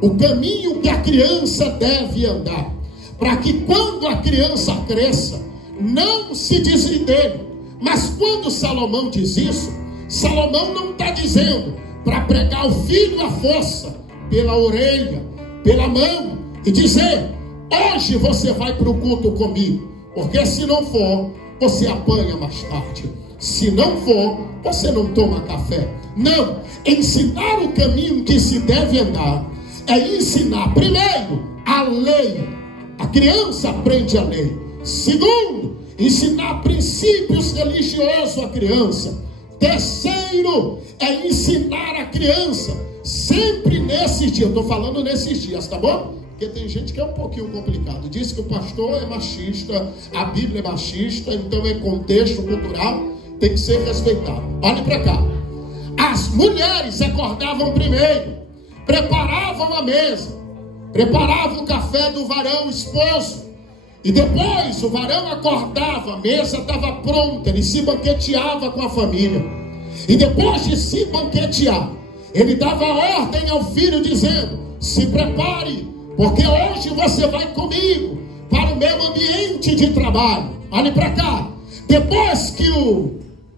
o caminho que a criança deve andar, para que quando a criança cresça, não se desvie dele. Mas quando Salomão diz isso, Salomão não está dizendo para pregar o filho à força, pela orelha, pela mão, e dizer: hoje você vai para o culto comigo, porque se não for, você apanha mais tarde. Se não for, você não toma café. Não, ensinar o caminho que se deve andar é ensinar, primeiro, a lei. A criança aprende a lei. Segundo, ensinar princípios religiosos à criança. Terceiro, é ensinar a criança, sempre nesses dias, estou falando nesses dias, tá bom? Porque tem gente que é um pouquinho complicado, diz que o pastor é machista, a Bíblia é machista, então é contexto cultural, tem que ser respeitado. Olhe para cá, as mulheres acordavam primeiro, preparavam a mesa, preparavam o café do varão, o esposo, e depois o varão acordava, a mesa estava pronta, ele se banqueteava com a família, e depois de se banquetear, ele dava ordem ao filho dizendo: se prepare, porque hoje você vai comigo para o meu ambiente de trabalho. Olhe para cá, depois que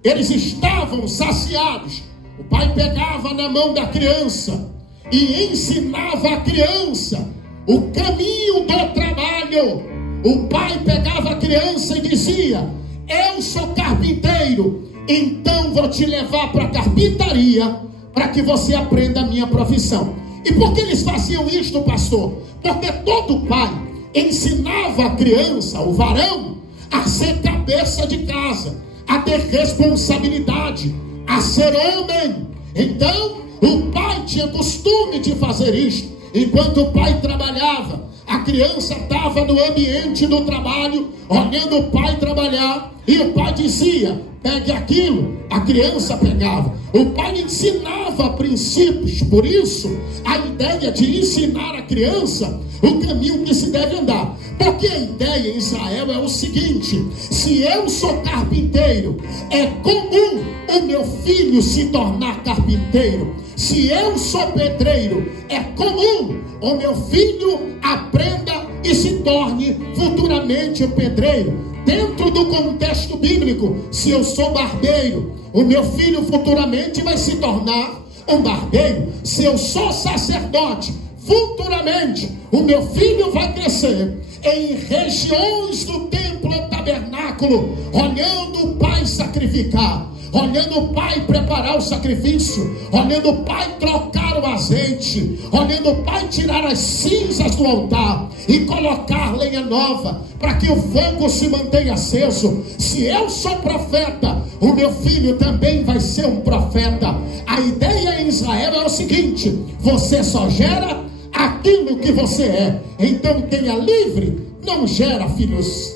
eles estavam saciados, o pai pegava na mão da criança e ensinava a criança o caminho do trabalho. O pai pegava a criança e dizia: eu sou carpinteiro, então vou te levar para a carpintaria para que você aprenda a minha profissão. E por que eles faziam isto, pastor? Porque todo pai ensinava a criança, o varão, a ser cabeça de casa, a ter responsabilidade, a ser homem. Então o pai tinha costume de fazer isto. Enquanto o pai trabalhava, a criança estava no ambiente do trabalho, olhando o pai trabalhar, e o pai dizia: pegue aquilo, a criança pegava. O pai ensinava princípios, por isso a ideia de ensinar a criança o caminho que se deve andar. Porque a ideia em Israel é o seguinte: se eu sou carpinteiro, é comum o meu filho se tornar carpinteiro. Se eu sou pedreiro, é comum o meu filho aprenda e se torne futuramente um pedreiro. Dentro do contexto bíblico, se eu sou barbeiro, o meu filho futuramente vai se tornar um barbeiro. Se eu sou sacerdote, futuramente o meu filho vai crescer em regiões do templo ou tabernáculo, olhando o pai sacrificar, olhando o pai preparar o sacrifício, olhando o pai trocar o azeite, olhando o pai tirar as cinzas do altar e colocar lenha nova, para que o fogo se mantenha aceso. Se eu sou profeta, o meu filho também vai ser um profeta. A ideia em Israel é o seguinte: você só gera aquilo que você é. Então quem é livre não gera filhos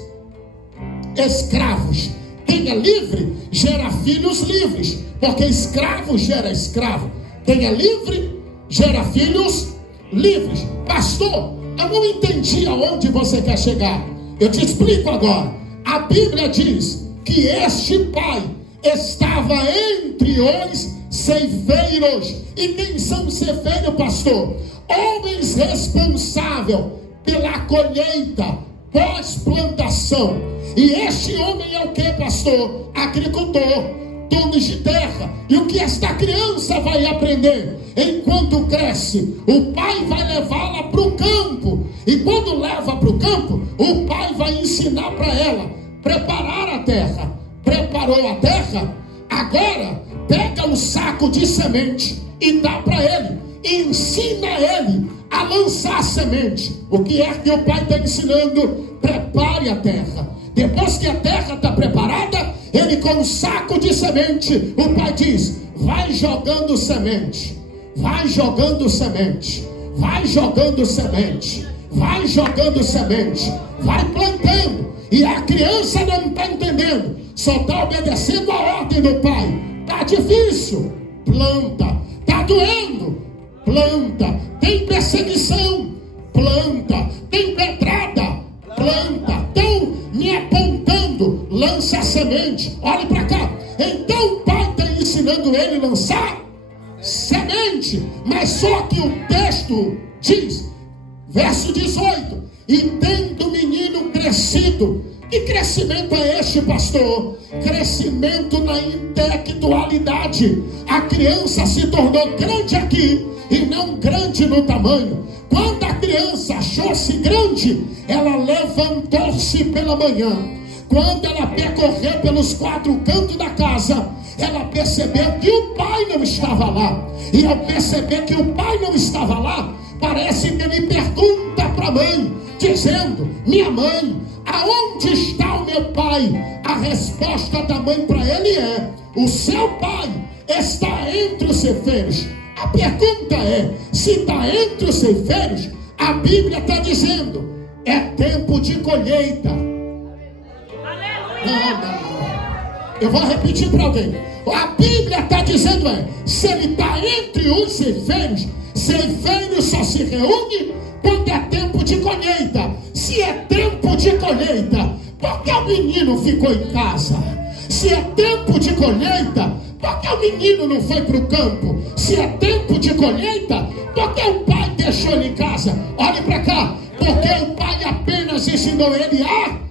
escravos. Quem é livre gera filhos livres, porque escravo gera escravo. Quem é livre gera filhos livres. Pastor, eu não entendi aonde você quer chegar. Eu te explico agora. A Bíblia diz que este pai estava entre os ceifeiros. E quem são ceifeiros, pastor? Homens responsáveis pela colheita pós-plantação. E este homem é o que, pastor? Agricultor, dono de terra. E o que esta criança vai aprender? Enquanto cresce, o pai vai levá-la para o campo. E quando leva para o campo, o pai vai ensinar para ela preparar a terra. Preparou a terra? Agora pega um saco de semente e dá para ele. Ensina ele a lançar semente. O que é que o pai está ensinando? Prepare a terra. Depois que a terra está preparada, ele com um saco de semente, o pai diz: vai jogando semente, vai jogando semente, vai jogando semente, vai jogando semente, vai plantando. E a criança não está entendendo, só está obedecendo a ordem do pai. Está difícil, planta. Está doendo, planta. Tem perseguição, planta. Tem pedrada, planta. Estão me apontando, lança a semente. Olhe para cá. Então o pai está ensinando ele a lançar semente. Mas só que o texto Diz, verso 18: e tendo o menino crescido. Que crescimento é este, pastor? Crescimento na intelectualidade. A criança se tornou grande aqui e não grande no tamanho. Quando a criança achou-se grande, ela levantou-se pela manhã. Quando ela percorreu pelos 4 cantos da casa, ela percebeu que o pai não estava lá. E ao perceber que o pai não estava lá, parece que ele pergunta para a mãe, dizendo: minha mãe, aonde está o meu pai? A resposta da mãe para ele é: o seu pai está entre os ceifeiros. A pergunta é: se está entre os ceifeiros, a Bíblia está dizendo, é tempo de colheita. Não. Eu vou repetir para alguém. A Bíblia está dizendo se ele está entre os ceifeiros, ceifeiro só se reúne quando é tempo de colheita. Se é tempo de colheita, por que o menino ficou em casa? Se é tempo de colheita, por que o menino não foi para o campo? Se é tempo de colheita, por que o pai deixou ele em casa? Olhe para cá, porque o pai apenas ensinou ele a...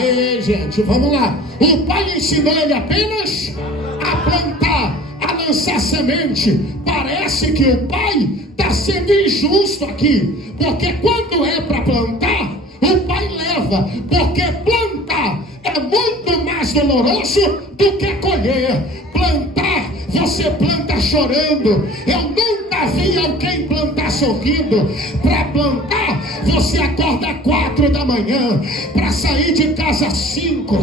Ei, gente, vamos lá. O pai ensinou ele apenas a plantar, a lançar semente. Parece que o pai está sendo injusto aqui, porque quando é para plantar, o pai leva, porque plantar é muito mais doloroso do que colher. Plantar, você planta chorando. Eu nunca vi alguém plantar sorrindo. Para plantar, você acorda 4 da manhã, para sair de casa às 5.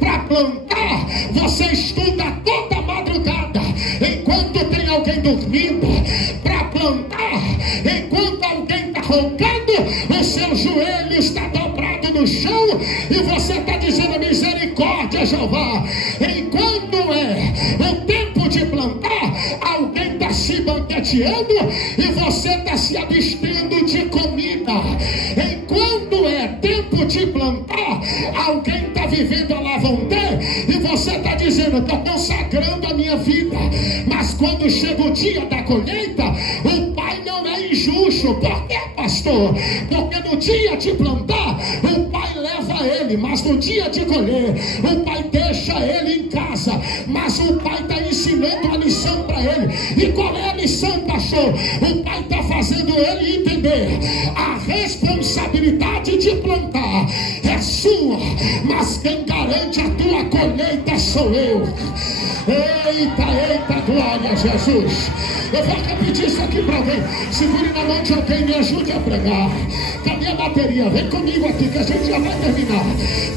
Para plantar, você estuda toda madrugada, enquanto tem alguém dormindo. Para plantar, enquanto alguém está roncando, o seu joelho está dobrado no chão e você está dizendo: misericórdia, Jeová. Enquanto é o tempo de plantar, alguém está se banqueteando e você está se abstendo de comida. Enquanto é tempo de plantar, alguém está vivendo a lavandê e você está dizendo: estou consagrando a minha vida. Mas quando chega o dia da colheita, o pai não é injusto. Por quê, pastor? Porque no dia de plantar, o pai leva ele, mas no dia de colher, o pai deixa ele em casa. Mas o pai está ensinando a lição para ele. E qual é a lição, pastor? O pai está fazendo ele entender: a responsabilidade de plantar é sua, mas quem garante a tua colheita sou eu. Eita, glória a Jesus. Eu vou repetir isso aqui para alguém. Segure na mão de alguém, me ajude a pregar. Cadê a bateria? Vem comigo aqui que a gente já vai terminar.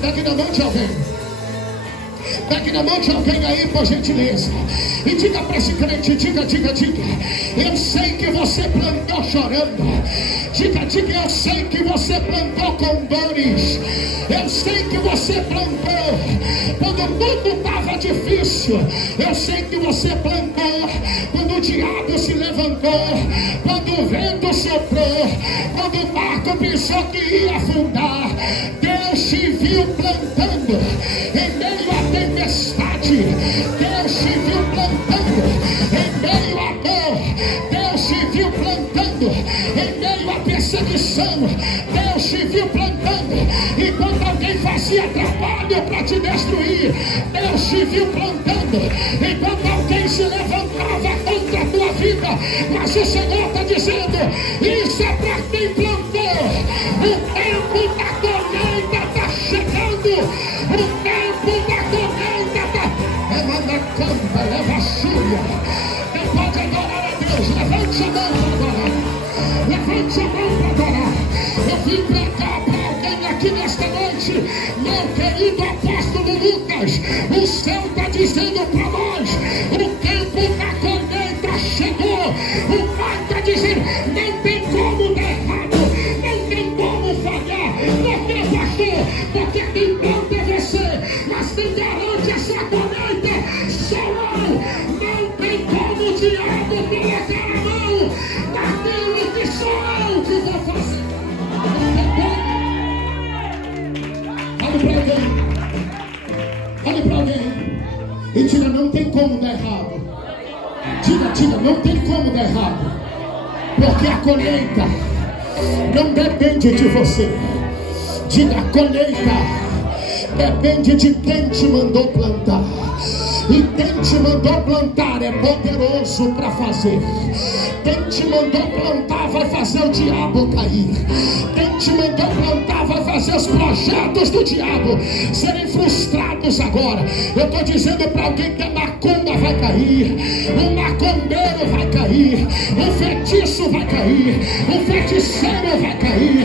Pegue na mão de alguém. Pegue na mão de alguém aí, por gentileza. E diga para esse crente, diga. Eu sei que você plantou chorando. Diga, eu sei que você plantou com dores. Eu sei que você plantou quando tudo estava difícil. Eu sei que você plantou quando o diabo se levantou, quando o vento soprou, quando o barco pensou que ia afundar. Deus te viu plantando em meio à tempestade. Deus te viu plantando em meio à dor. Deus te viu plantando em meio à perseguição. Deus te viu plantando e quando alguém fazia trabalho para te destruir, Deus te viu plantando. E quando alguém se levantava contra a tua vida, mas o Senhor está dizendo: isso é para quem plantou. O tempo da colheita está chegando. O tempo da colheita está... Leva a súria. Quem pode adorar a Deus, levante a mão para adorar. Levante a mão para adorar. Eu vim para cá para alguém aqui nesta noite. Meu querido apóstolo Lucas, o céu está dizendo para nós: o tempo da colheita chegou. O pai está dizendo: não tem como dar errado, não tem como falhar. Por que, pastor? Porque quem planta é você, mas quem garante essa colheita sou eu. Não tem como o diabo colocar a mão naquilo que sou eu que vou fazer. Olhe para alguém e diga: não tem como dar errado. Diga, não tem como dar errado. porque a colheita não depende de você. Diga, a colheita depende de quem te mandou plantar. E quem te mandou plantar é poderoso para fazer. Quem te mandou plantar vai fazer o diabo cair. Quem te mandou plantar vai fazer os projetos do diabo serem frustrados agora. Eu estou dizendo para alguém que a macumba vai cair, o macumbeiro vai cair, o feitiço vai cair, o feiticeiro vai cair,